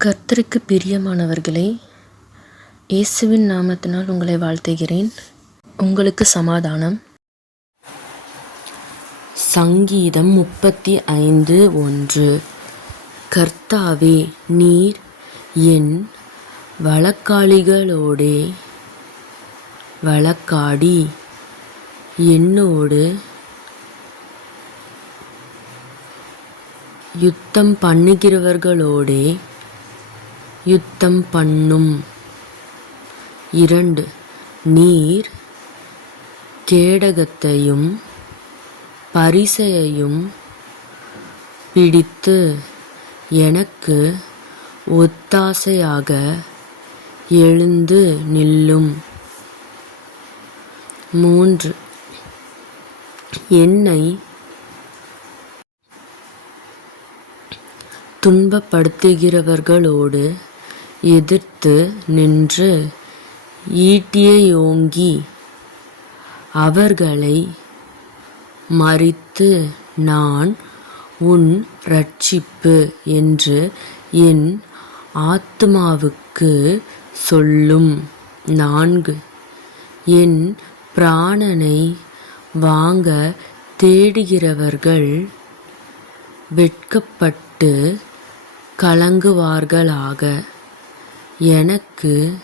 கர்த்தருக்கு பிரியமானவர்களே இயேசுவின் நாமத்தினால் உங்களை வாழ்த்துகிறேன். உங்களுக்கு சமாதானம். சங்கீதம் முப்பத்தி ஐந்து ஒன்று. கர்த்தாவே நீர் என் வழக்காளிகளோடே வழக்காடி என்னோடு யுத்தம் பண்ணுகிறவர்களோடே யுத்தம் பண்ணும். இரண்டு நீர் கேடகத்தையும் பரிசையையும் பிடித்து எனக்கு ஒத்தாசையாக எழுந்து நில்லும். மூன்று என்னை துன்பப்படுத்துகிறவர்களோடு எதிர்த்து நின்று ஈட்டியோங்கி அவர்களை மறித்து நான் உன் ரட்சிப்பு என்று என் ஆத்மாவுக்கு சொல்லும். நான்கு. என் பிராணனை வாங்க தேடுகிறவர்கள் வெட்கப்பட்டு கலங்குவார்களாக. எனக்கு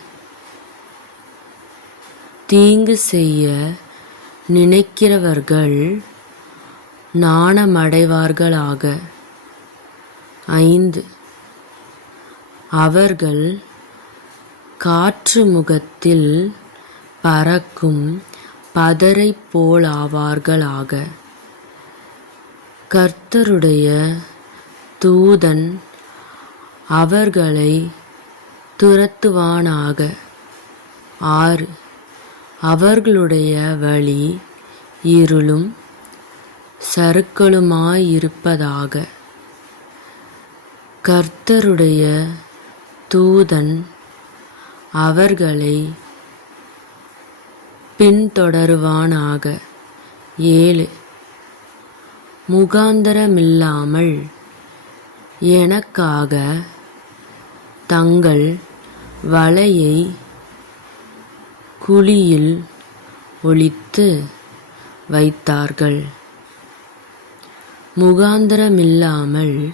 தீங்கு செய்ய நினைக்கிறவர்கள் நாணமடைவார்களாக. ஐந்து. அவர்கள் காற்று முகத்தில் பறக்கும் பதரை போலாவார்களாக கர்த்தருடைய தூதன் அவர்களை துரத்துவானாக. ஆறு. அவர்களுடைய வழி இருளும் சருக்களுமாயிருப்பதாக. கர்த்தருடைய தூதன் அவர்களை பின்தொடருவானாக. ஏழு. முகாந்தரமில்லாமல் எனக்காக தங்கள் வலையை குழியில் ஒளித்து வைத்தார்கள். முகாந்தரமில்லாமல்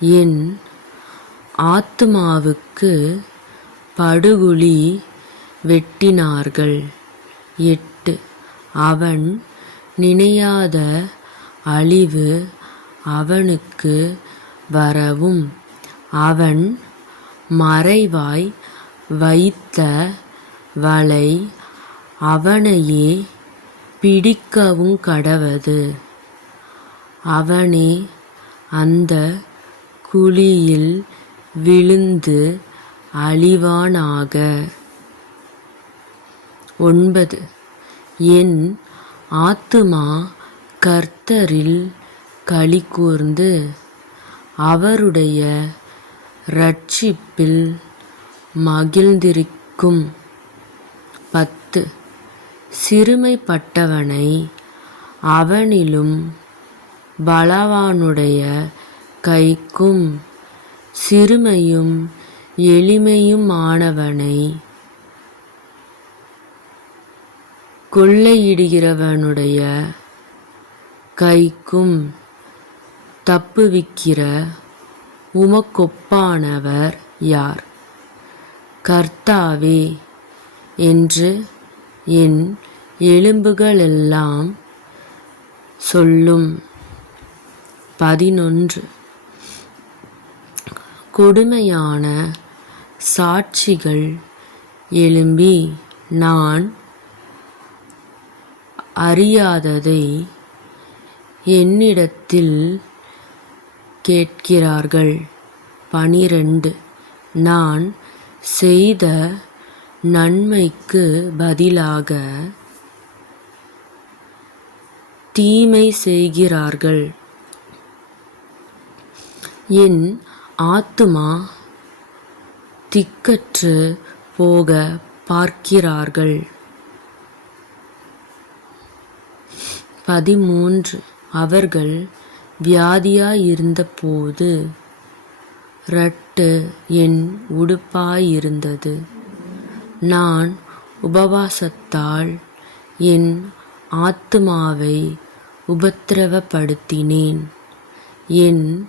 என் ஆத்மாவுக்கு படுகுழி வெட்டினார்கள். எட்டு. அவன் நினையாத அழிவு அவனுக்கு வரவும். அவன் மறைவாய் வைத்த வலை அவனையே பிடிக்கவும் கடவது. அவனே அந்த குழியில் விழுந்து அழிவானாக. ஒன்பது. என் ஆத்துமா கர்த்தரில் களிகூர்ந்து அவருடைய இரட்சிப்பில் மகிழ்ந்திருக்கும். பத்து. சிறுமைப்பட்டவனை அவனிலும் பலவானுடைய கைக்கும் சிறுமையும் எளிமையுமானவனை கொள்ளையிடுகிறவனுடைய கைக்கும் தப்புவிக்கிற உமக்கொப்பானவர் யார்? கர்த்தாவே என்று என் எலும்புகளெல்லாம் சொல்லும். பதினொன்று. கொடுமையான சாட்சிகள் எழும்பி நான் அறியாததை என்னிடத்தில் கேட்கிறார்கள். பனிரெண்டு. நான் செய்த நன்மைக்கு பதிலாக தீமை செய்கிறார்கள். என் ஆத்துமா திக்கற்று போக பார்க்கிறார்கள். பதிமூன்று. அவர்கள் வியாதியாயிருந்தபோது இரட் பட்டு என் உடுப்பாயிருந்தது. நான் உபவாசத்தால் என் ஆத்துமாவை உபத்திரவப்படுத்தினேன். என்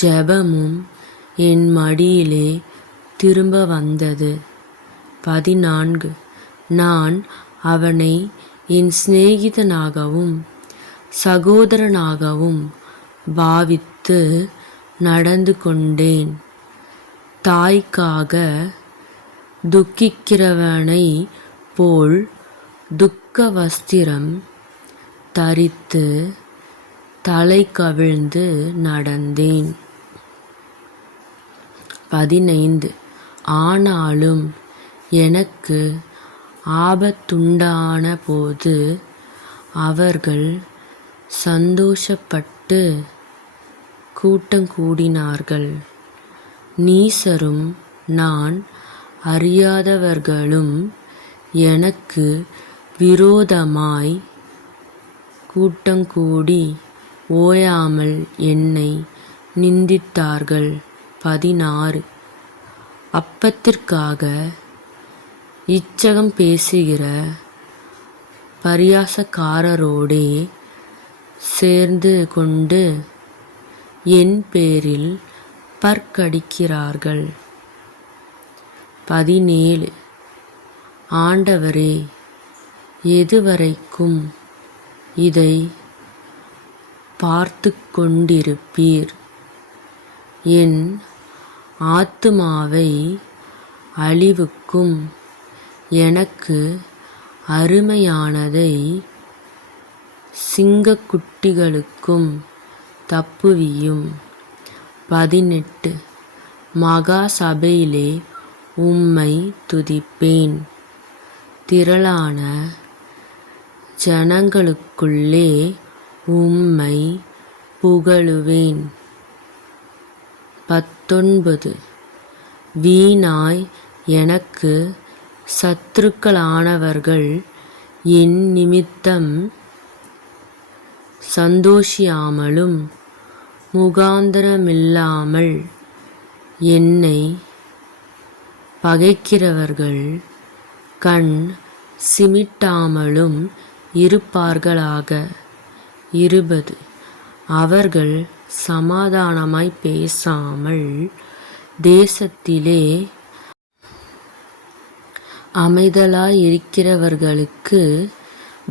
ஜெபமும் என் மடியிலே திரும்ப வந்தது. பதினான்கு. நான் அவனை என் சிநேகிதனாகவும் சகோதரனாகவும் பாவித்து நடந்து கொண்டேன். தாய்க்காக துக்கிக்கிறவனை போல் துக்க வஸ்திரம் தரித்து தலை கவிழ்ந்து நடந்தேன். பதினைந்து. ஆனாலும் எனக்கு ஆபத்துண்டான போது அவர்கள் சந்தோஷப்பட்டு கூட்டங்கூடினார்கள் நீசரும் நான் அறியாதவர்களும் எனக்கு விரோதமாய் கூட்டங்கூடி ஓயாமல் என்னை நிந்தித்தார்கள். பதினாறு. அப்பத்திற்காக இச்சகம் பேசுகிற பரியாசக்காரரோடே சேர்ந்து கொண்டு என் பேரில் பற்கடிக்கிறார்கள். பதினேழு. ஆண்டவரே எதுவரைக்கும் இதை பார்த்து கொண்டிருப்பீர் என் ஆத்துமாவை அழிவுக்கும் எனக்கு அருமையானதை சிங்கக்குட்டிகளுக்கும் தப்புவியும். பதினெட்டு. மகா சபையிலே உம்மை துதிப்பேன். திரளான ஜனங்களுக்குள்ளே உம்மை புகழுவேன். பத்தொன்பது. வீணாய் எனக்கு சத்துருக்களானவர்கள் என் நிமித்தம் சந்தோஷியாமலும் முகாந்தரமில்லாமல் என்னை பகைக்கிறவர்கள் கண் சிமிட்டாமலும் இருப்பார்களாக. இருபது. அவர்கள் சமாதானமாய் பேசாமல் தேசத்திலே அமைதலாயிருக்கிறவர்களுக்கு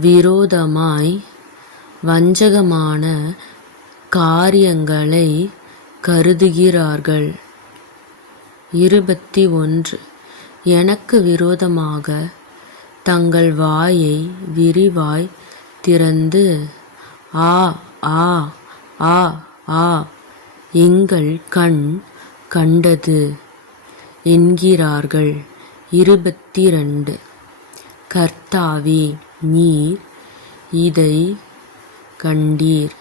விரோதமாய் வஞ்சகமான காரியங்களை கருதுகிறார்கள். இருபத்தி ஒன்று. எனக்கு விரோதமாக தங்கள் வாயை விரிவாய் திறந்து ஆ ஆ ஆ ஆ எங்கள் கண் கண்டது என்கிறார்கள். இருபத்தி ரெண்டு கர்த்தாவே நீர் இதை கண்டீர்.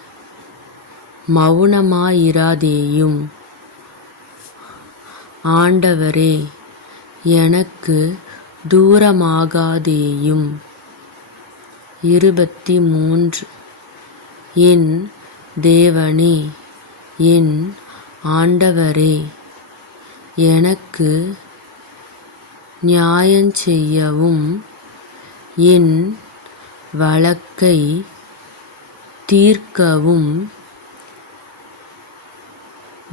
மௌனமாயிராதேயும் ஆண்டவரே எனக்கு தூரமாகாதேயும். இருபத்தி மூன்று என் தேவனே என் ஆண்டவரே எனக்கு நியாயஞ்செய்யவும் என் வழக்கை தீர்க்கவும்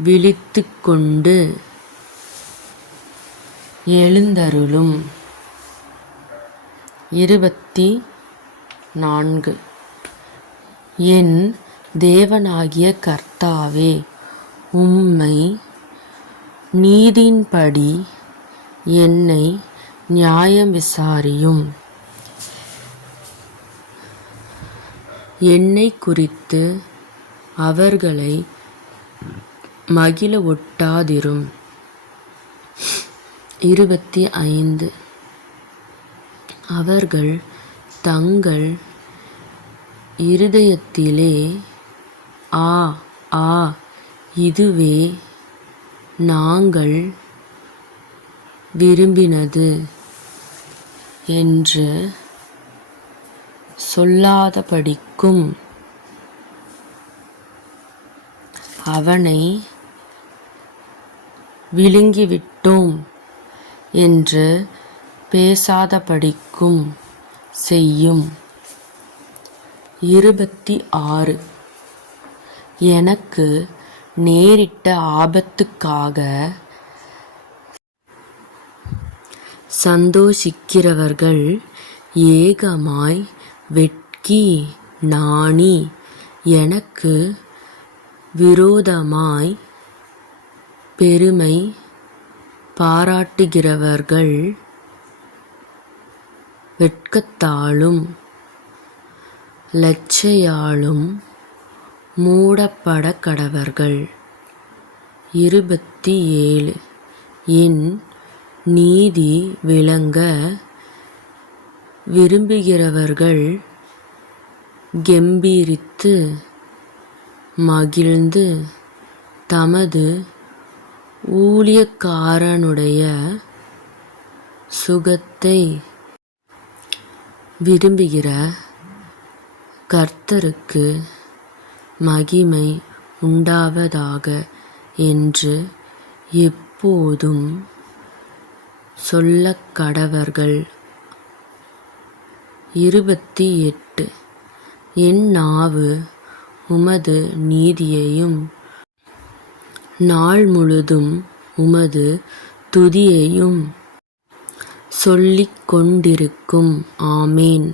விழித்துக்கொண்டு எழுந்தருளும். இருபத்தி நான்கு. என் தேவனாகிய கர்த்தாவே உம்மை நீதியின்படி என்னை நியாயம் விசாரியும் என்னை குறித்து அவர்களை மகிழ ஒட்டாதிரும். இருபத்தி ஐந்து அவர்கள் தங்கள் இருதயத்திலே ஆ ஆ இதுவே நாங்கள் விரும்பினது என்று சொல்லாதபடிக்கும் அவனை விழுங்கிவிட்டோம் என்று பேசாதபடிக்கும் செய்யும். இருபத்தி ஆறு. எனக்கு நேரிட்ட ஆபத்துக்காக சந்தோஷிக்கிறவர்கள் ஏகமாய் வெட்கி நாணி எனக்கு விரோதமாய் பெருமை பாராட்டுகிறவர்கள் வெட்கத்தாலும் லச்சையாலும் மூடப்படக் கடவர்கள். இருபத்தி ஏழு என் நீதி விளங்க விரும்புகிறவர்கள் கெம்பீரித்து மகிழ்ந்து தமது ஊழியக்காரனுடைய சுகத்தை விரும்புகிற கர்த்தருக்கு மகிமை உண்டாவதாக என்று எப்போதும் சொல்ல கடவர்கள். இருபத்தி எட்டு. என் நாவு உமது நீதியையும் நாள் முழுதும் உமது துதியையும் சொல்லிக் கொண்டிருக்கும். ஆமேன்.